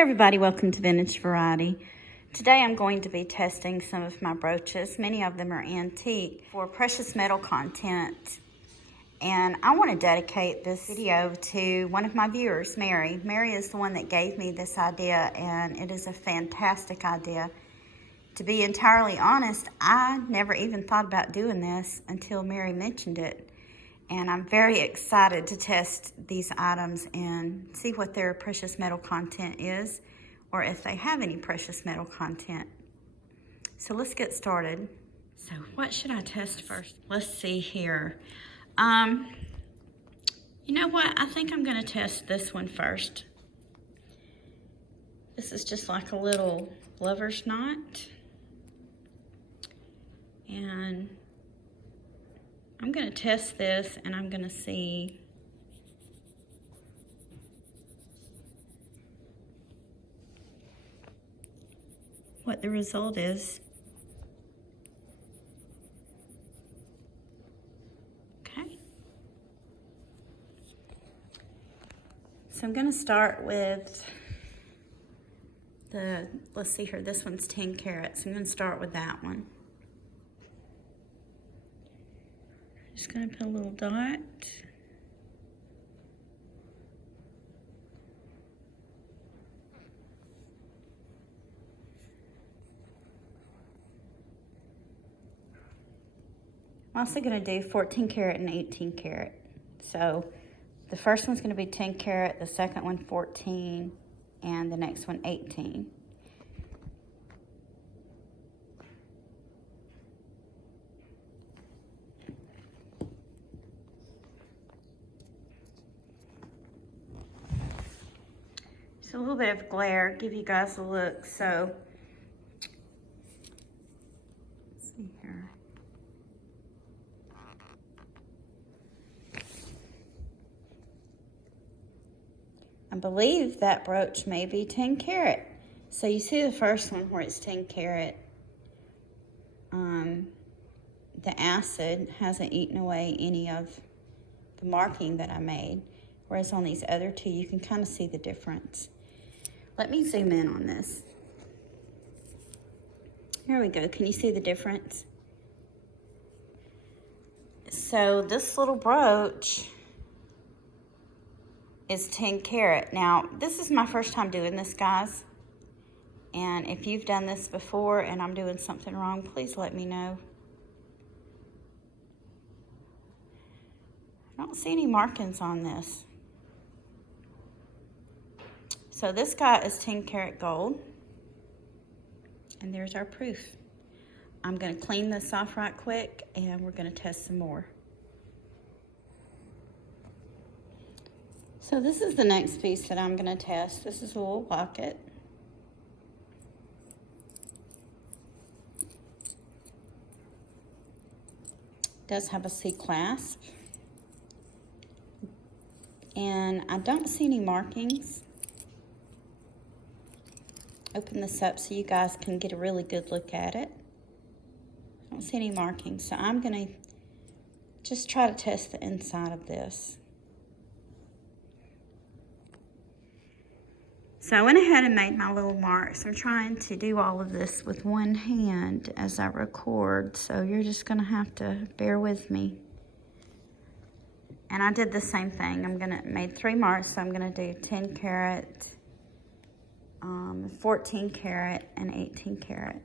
everybody, welcome to Vintage Variety. Today I'm going to be testing some of my brooches. Many of them are antique for precious metal content. And I want to dedicate this video to one of my viewers, Mary. Mary is the one that gave me this idea, and it is a fantastic idea. To be entirely honest, I never even thought about doing this until Mary mentioned it. And I'm very excited to test these items and see what their precious metal content is, or if they have any precious metal content. So let's get started. So what should I test first? Let's see here. You know what? I think I'm gonna test this one first. This is just like a little lover's knot. And I'm gonna test this and I'm gonna see what the result is. Okay. So I'm gonna start with let's see here, this one's 10 carats. I'm gonna start with that one. Just gonna put a little dot. I'm also gonna do 14 karat and 18 karat. So the first one's gonna be 10 karat, the second one 14, and the next one 18. So a little bit of glare, give you guys a look. So let's see here. I believe that brooch may be 10 karat. So you see the first one where it's 10 karat. The acid hasn't eaten away any of the marking that I made. Whereas on these other two, you can kind of see the difference. Let me zoom in on this. Here we go. Can you see the difference? So this little brooch is 10 karat. Now, this is my first time doing this, guys. And if you've done this before and I'm doing something wrong, please let me know. I don't see any markings on this. So this guy is 10 karat gold. And there's our proof. I'm gonna clean this off right quick and we're gonna test some more. So this is the next piece that I'm gonna test. This is a little locket. It does have a C clasp. And I don't see any markings. Open this up so you guys can get a really good look at it. I don't see any markings, so I'm gonna just try to test the inside of this. So I went ahead and made my little marks. I'm trying to do all of this with one hand as I record, so you're just gonna have to bear with me. And I did the same thing. Made 3 marks, so I'm gonna do 10 karat, 14 karat, and 18 karat.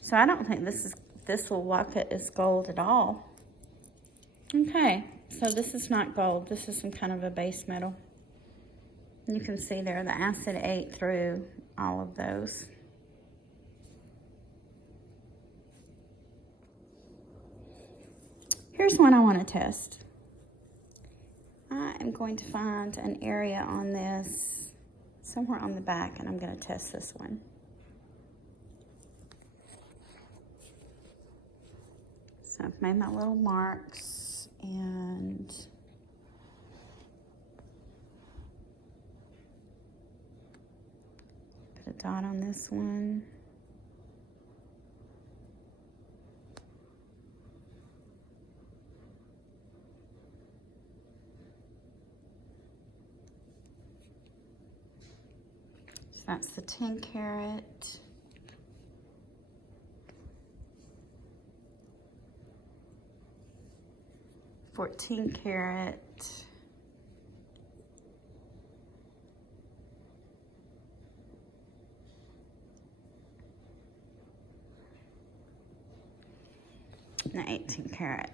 So I don't think this little locket is gold at all. Okay, so this is not gold. This is some kind of a base metal. You can see there the acid ate through all of those. Here's one I want to test. I am going to find an area on this somewhere on the back, and I'm going to test this one. So I've made my little marks and put a dot on this one. That's the 10 carat. $14 carat. And 18 carat.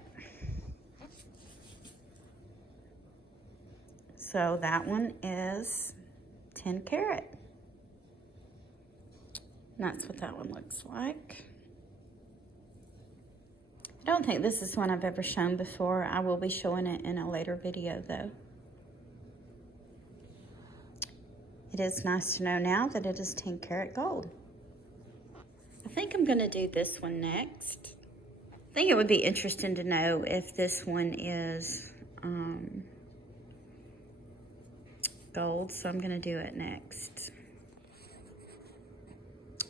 So that one is 10 carat. And that's what that one looks like. I don't think this is one I've ever shown before. I will be showing it in a later video though. It is nice to know now that it is 10 karat gold. I think I'm gonna do this one next. I think it would be interesting to know if this one is gold, so I'm gonna do it next.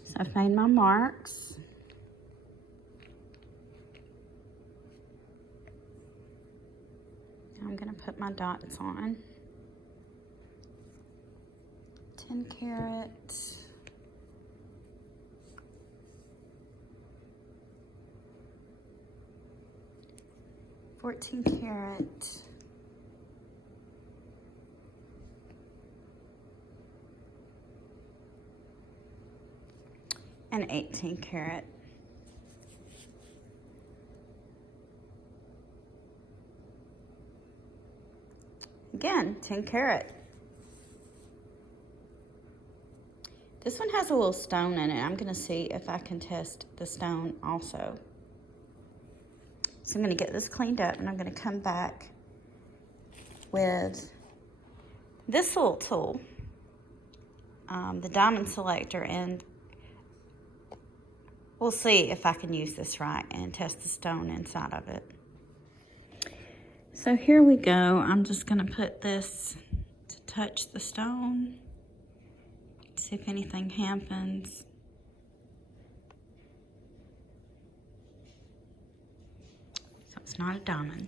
So I've made my marks. I'm gonna put my dots on. 10 carat. $14 carat. And 18 carat. Again, 10 carat. This one has a little stone in it. I'm gonna see if I can test the stone also. So I'm gonna get this cleaned up and I'm gonna come back with this little tool, the diamond selector, and we'll see if I can use this right and test the stone inside of it. So here we go. I'm just gonna put this to touch the stone, see if anything happens. So it's not a diamond.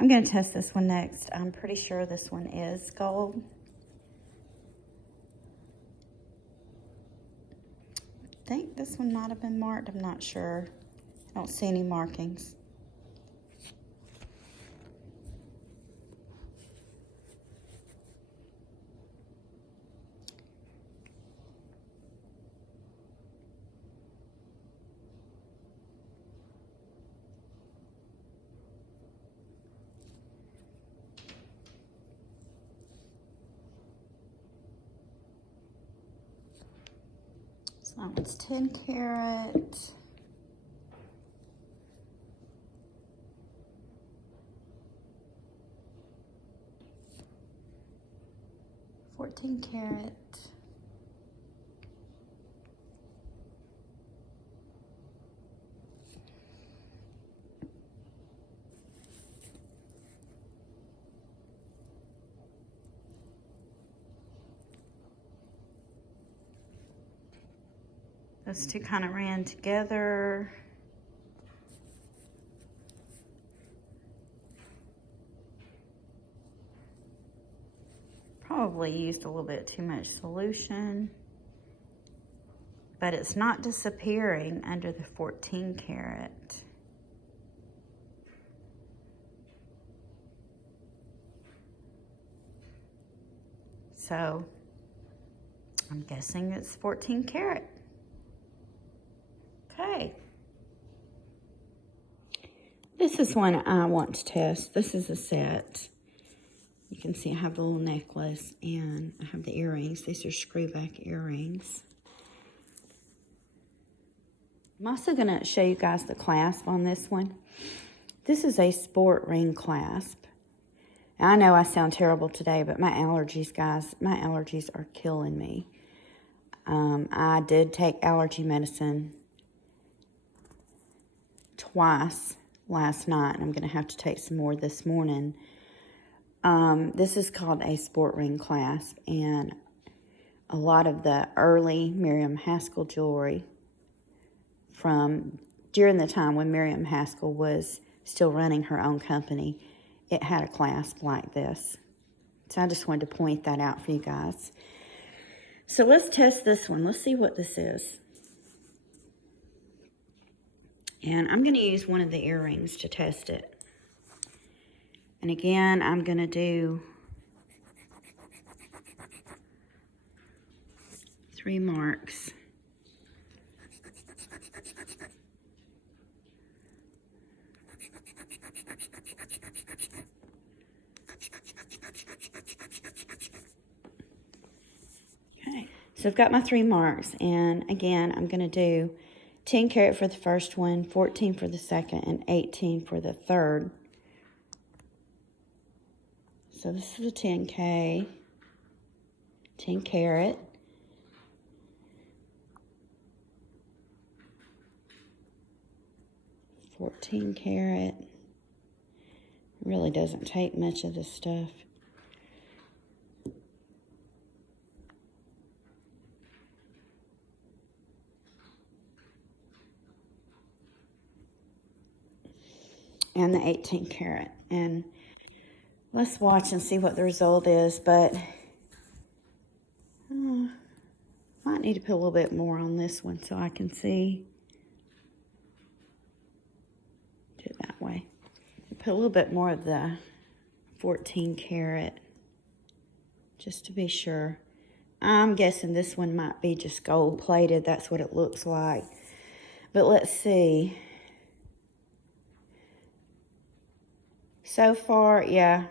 I'm gonna test this one next. I'm pretty sure this one is gold. I think this one might have been marked, I'm not sure. I don't see any markings. So that one's 10 carat. $14 carat. Those two kind of ran together. Probably used a little bit too much solution, but it's not disappearing under the 14 carat. So I'm guessing it's 14 karat. Okay. This is one I want to test. This is a set. You can see I have the little necklace and I have the earrings. These are screw back earrings. I'm also going to show you guys the clasp on this one. This is a sport ring clasp. I know I sound terrible today, but my allergies, guys, my allergies are killing me. I did take allergy medicine twice last night, and I'm going to have to take some more this morning. This is called a sport ring clasp, and a lot of the early Miriam Haskell jewelry from during the time when Miriam Haskell was still running her own company it had a clasp like this. So I just wanted to point that out for you guys. So let's test this one. Let's see what this is. And I'm going to use one of the earrings to test it. And again, I'm going to do 3 marks. Okay, so I've got my 3 marks, and again, I'm going to do 10 karat for the first one, 14 for the second, and 18 for the third. So this is a 10K, 10 karat. $14 karat. Really doesn't take much of this stuff. And the 18 karat. And let's watch and see what the result is, but might need to put a little bit more on this one so I can see. Do it that way. Put a little bit more of the 14 karat just to be sure. I'm guessing this one might be just gold plated. That's what it looks like. But let's see. So far, yeah.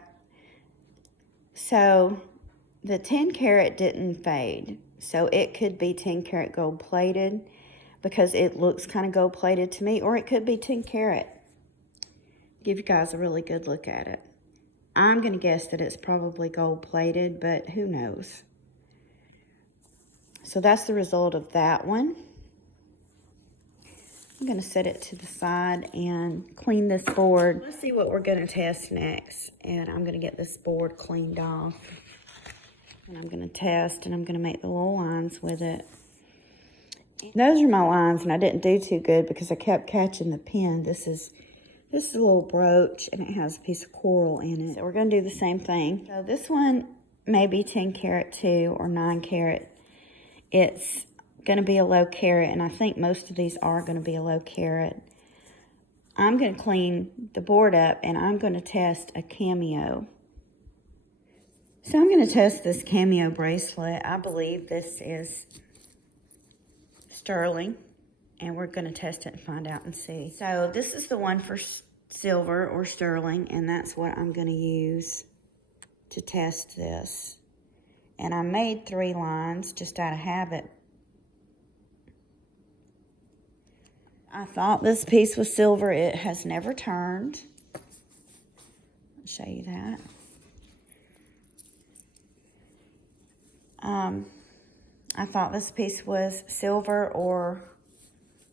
So the 10 karat didn't fade. So it could be 10 karat gold plated because it looks kind of gold plated to me, or it could be 10 karat. Give you guys a really good look at it. I'm going to guess that it's probably gold plated, but who knows? So that's the result of that one. I'm going to set it to the side and clean this board. Let's see what we're going to test next. And I'm going to get this board cleaned off. And I'm going to test, and I'm going to make the little lines with it. Those are my lines, and I didn't do too good because I kept catching the pin. This is a little brooch, and it has a piece of coral in it. So we're going to do the same thing. So this one may be 10 karat too, or 9 karat. It's going to be a low carat, and I think most of these are going to be a low carat. I'm going to clean the board up, and I'm going to test a Cameo. So I'm going to test this Cameo bracelet. I believe this is sterling, and we're going to test it and find out and see. So this is the one for silver or sterling, and that's what I'm going to use to test this. And I made 3 lines just out of habit. I thought this piece was silver. It has never turned. I'll show you that. I thought this piece was silver or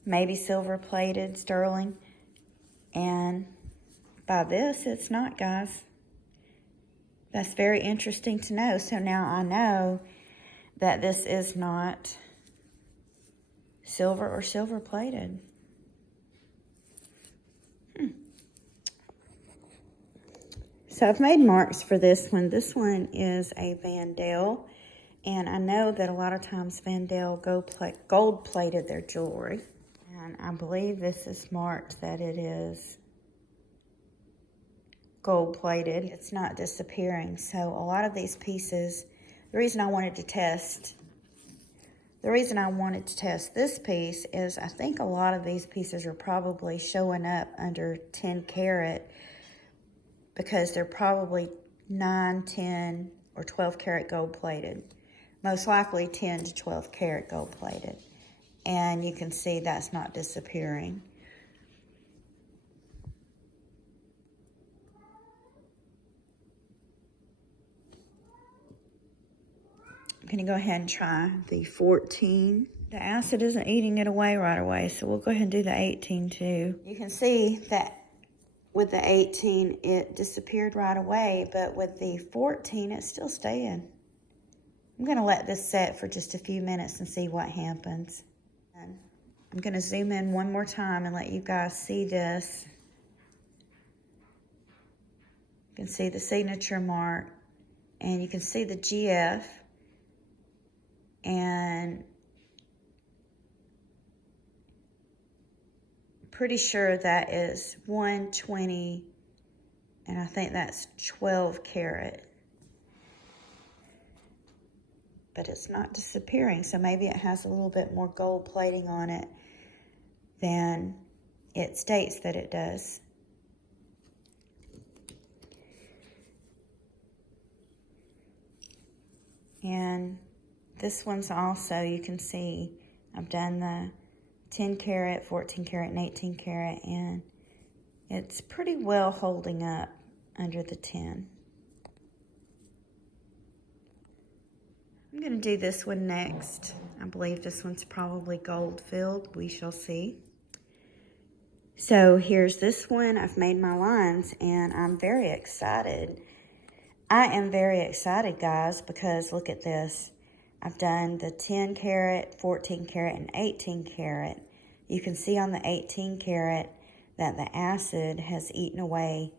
maybe silver plated sterling. And by this, it's not, guys. That's very interesting to know. So now I know that this is not silver or silver plated. So I've made marks for this one. This one is a Vandal. And I know that a lot of times Vandal gold plated their jewelry. And I believe this is marked that it is gold plated. It's not disappearing. So a lot of these pieces, the reason I wanted to test this piece is I think a lot of these pieces are probably showing up under 10 karat because they're probably 9, 10, or 12 karat gold plated. Most likely 10 to 12 karat gold plated. And you can see that's not disappearing. I'm going to go ahead and try the 14. The acid isn't eating it away right away, so we'll go ahead and do the 18 too. You can see that with the 18, it disappeared right away, but with the 14, it's still staying. I'm going to let this set for just a few minutes and see what happens. And I'm going to zoom in one more time and let you guys see this. You can see the signature mark, and you can see the GF, and pretty sure that is 120, and I think that's 12 karat. But it's not disappearing, so maybe it has a little bit more gold plating on it than it states that it does. And this one's also, you can see, I've done the 10 karat, 14 karat, and 18 karat, and it's pretty well holding up under the 10. I'm going to do this one next. I believe this one's probably gold filled. We shall see. So here's this one. I've made my lines, and I'm very excited. I am very excited, guys, because look at this. I've done the 10 karat, 14 karat, and 18 karat. You can see on the 18 karat that the acid has eaten away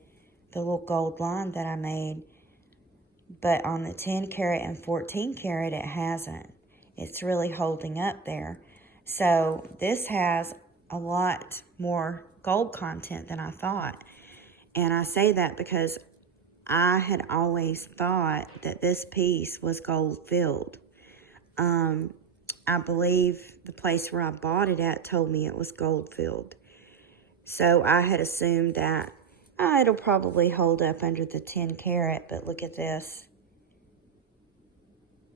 the little gold line that I made. But on the 10 karat and 14 karat, it hasn't. It's really holding up there. So this has a lot more gold content than I thought. And I say that because I had always thought that this piece was gold filled. I believe the place where I bought it at told me it was gold filled. So I had assumed that it'll probably hold up under the 10 karat, but look at this.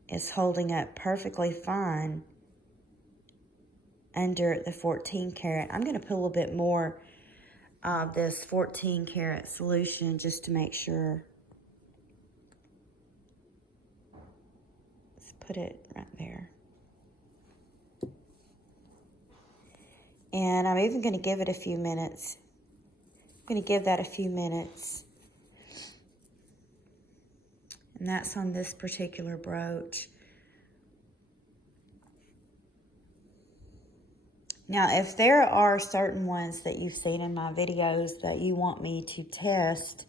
It's holding up perfectly fine under the 14 karat. I'm going to put a little bit more of this 14 karat solution just to make sure. Let's put it right there. And I'm even going to give it a few minutes. I'm going to give that a few minutes. And that's on this particular brooch. Now, if there are certain ones that you've seen in my videos that you want me to test,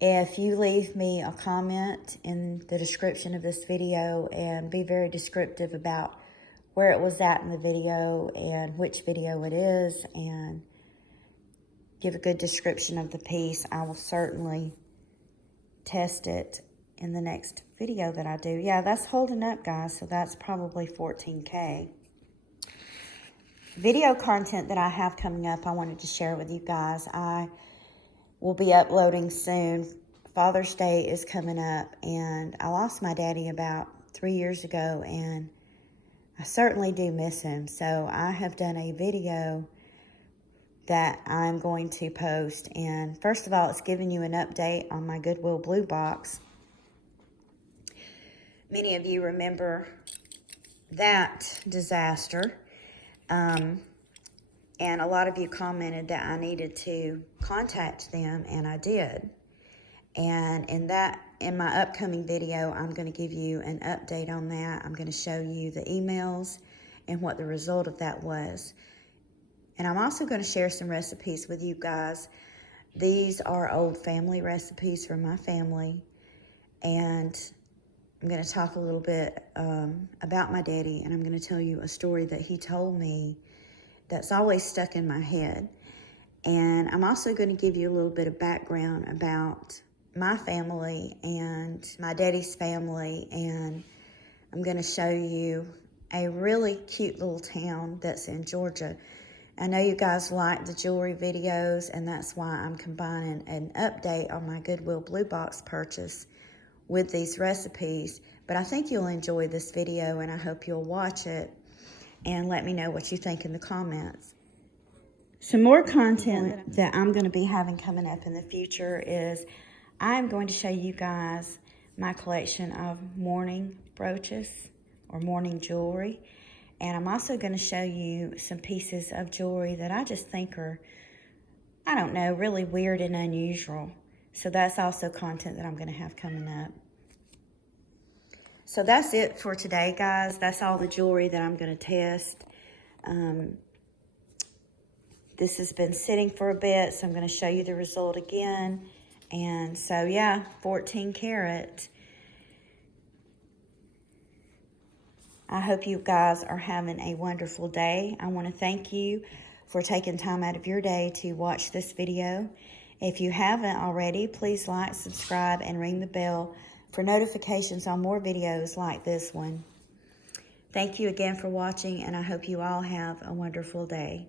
if you leave me a comment in the description of this video and be very descriptive about where it was at in the video and which video it is, and give a good description of the piece, I will certainly test it in the next video that I do. Yeah, that's holding up, guys, so that's probably 14K. Video content that I have coming up, I wanted to share with you guys. I will be uploading soon. Father's Day is coming up, and I lost my daddy about 3 years ago, and I certainly do miss him. So I have done a video that I'm going to post, and first of all, it's giving you an update on my Goodwill blue box. Many of you remember that disaster, and a lot of you commented that I needed to contact them, and I did. And in my upcoming video, I'm going to give you an update on that. I'm going to show you the emails and what the result of that was. And I'm also going to share some recipes with you guys. These are old family recipes from my family. And I'm going to talk a little bit about my daddy, and I'm going to tell you a story that he told me that's always stuck in my head. And I'm also going to give you a little bit of background about my family and my daddy's family, and I'm going to show you a really cute little town that's in Georgia. I know you guys like the jewelry videos, and that's why I'm combining an update on my Goodwill blue box purchase with these recipes. But I think you'll enjoy this video, and I hope you'll watch it and let me know what you think in the comments. Some more content that I'm going to be having coming up in the future is I'm going to show you guys my collection of mourning brooches or mourning jewelry. And I'm also going to show you some pieces of jewelry that I just think are, I don't know, really weird and unusual. So that's also content that I'm going to have coming up. So that's it for today, guys. That's all the jewelry that I'm going to test. This has been sitting for a bit, so I'm going to show you the result again. And so, yeah, 14 karat. I hope you guys are having a wonderful day. I want to thank you for taking time out of your day to watch this video. If you haven't already, please like, subscribe, and ring the bell for notifications on more videos like this one. Thank you again for watching, and I hope you all have a wonderful day.